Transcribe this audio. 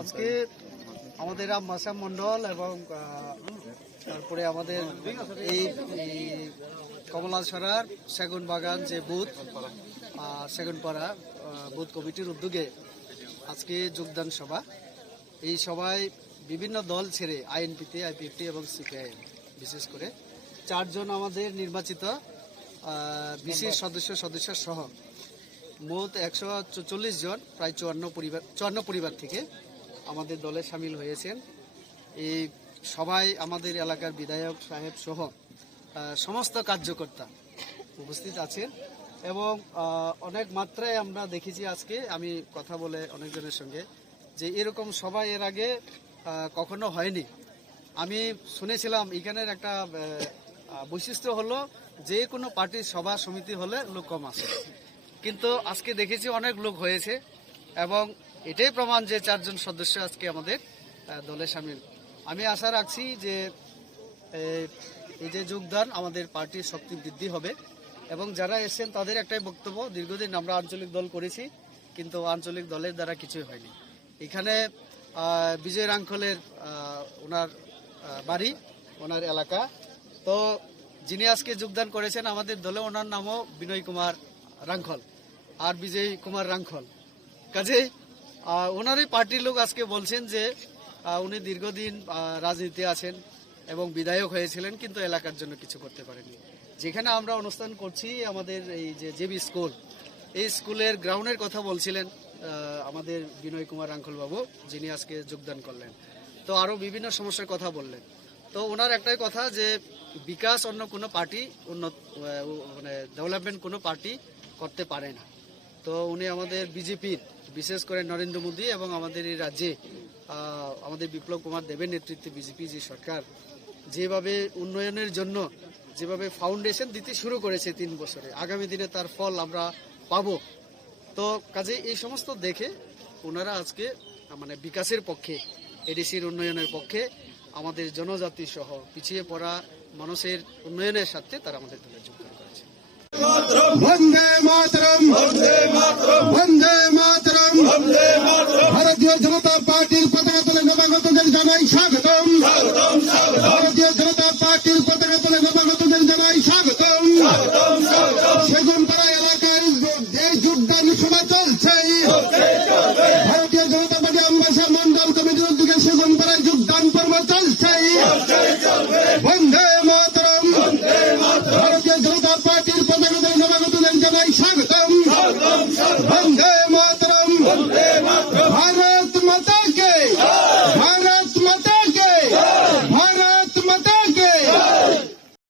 আজকে আমাদের মাসাম মন্ডল এবং তারপরে আমাদের এই কমলাছড়ার সেগুন বাগান যে বুথ সেগুনপাড়া বুথ কমিটির উদ্যোগে আজকে যোগদান সভা। এই সভায় বিভিন্ন দল ছেড়ে আইএনপিতে, আইপিএফটি এবং সিপিআইএম বিশেষ করে 4 জন আমাদের নির্বাচিত বিশেষ সদস্য সহ মোট 144 জন, প্রায় 54 পরিবার থেকে আমাদের দলে সামিল হয়েছেন। এই সবাই আমাদের এলাকার বিধায়ক সাহেব সহ সমস্ত কার্যকর্তা উপস্থিত আছেন এবং অনেক মাত্রায় আমরা দেখেছি আজকে আমি কথা বলে অনেকজনের সঙ্গে যে এরকম সভা এর আগে কখনো হয়নি। আমি শুনেছিলাম এখানের একটা বৈশিষ্ট্য হলো যে কোনো পার্টির সভা সমিতি হলে লোক কম আসে, কিন্তু আজকে দেখেছি অনেক লোক হয়েছে এবং এটাই প্রমাণ যে 4 জন সদস্য আজকে আমাদের দলে সামিল। আমি আশা রাখছি যে এই যে যোগদান আমাদের পার্টির শক্তি বৃদ্ধি হবে এবং যারা এসেছেন তাদের একটাই বক্তব্য, দীর্ঘদিন আমরা আঞ্চলিক দল করেছি কিন্তু আঞ্চলিক দলের দ্বারা কিছুই হয়নি। এখানে বিজয় রাঙ্খলের ওনার বাড়ি, ওনার এলাকা, তো যিনি আজকে যোগদান করেছেন আমাদের দলে ওনার নামও বিনয় কুমার রাঙ্খল আর বিজয় কুমার রাঙ্খল। কাজেই ওনারই পার্টির লোক আজকে বলছেন যে উনি দীর্ঘদিন রাজনীতি আছেন এবং বিধায়ক হয়েছিলেন কিন্তু এলাকার জন্য কিছু করতে পারেননি। যেখানে আমরা অনুষ্ঠান করছি আমাদের এই যে জেবি স্কুল, এই স্কুলের গ্রাউন্ডের কথা বলছিলেন আমাদের বিনয় কুমার রাঙ্খল বাবু, যিনি আজকে যোগদান করলেন। তো আরও বিভিন্ন সমস্যার কথা বললেন। তো ওনার একটাই কথা যে বিকাশ অন্য কোনো পার্টি মানে ডেভেলপমেন্ট কোনো পার্টি করতে পারে না। তো উনি আমাদের বিজেপির, বিশেষ করে নরেন্দ্র মোদী এবং আমাদের এই রাজ্যে আমাদের বিপ্লব কুমার দেবের নেতৃত্বে বিজেপি যে সরকার যেভাবে উন্নয়নের জন্য যেভাবে ফাউন্ডেশন দিতে শুরু করেছে 3 বছরে, আগামী দিনে তার ফল আমরা পাবো। তো কাজে এই সমস্ত দেখে ওনারা আজকে মানে বিকাশের পক্ষে, এডিসির উন্নয়নের পক্ষে, আমাদের জনজাতি সহ পিছিয়ে পড়া মানুষের উন্নয়নের সাথে তারা আমাদের দলে যোগদান করেছে। বন্দে মাতরম, বন্দে মাতরম, বন্দে মাতরম, বন্দে মাতরম। ভারতীয় জনতা পার্টির পতাকা তলে নবাগতদের জানাই স্বাগতম, স্বাগতম, স্বাগতম। ভারতীয় জনতা পার্টির পতাকা তলে নবাগতদের জানাই স্বাগতম, স্বাগতম, স্বাগতম। সেগুনপাড়া এলাকায় যে যোগদান সভা চলছে, ভারতীয় জনতা পার্টি আমবাসা মন্ডল কমিটির উদ্যোগে সেগুনপাড়ায় যোগদান পর্ব চলছে। বন্দে মাতরম, বন্দে মাতরম। ভারতীয় জনতা পার্টির পতাকা তলে নবাগতদের জানাই স্বাগতম, স্বাগতম, স্বাগতম। বন্দে মাতরম, বন্দে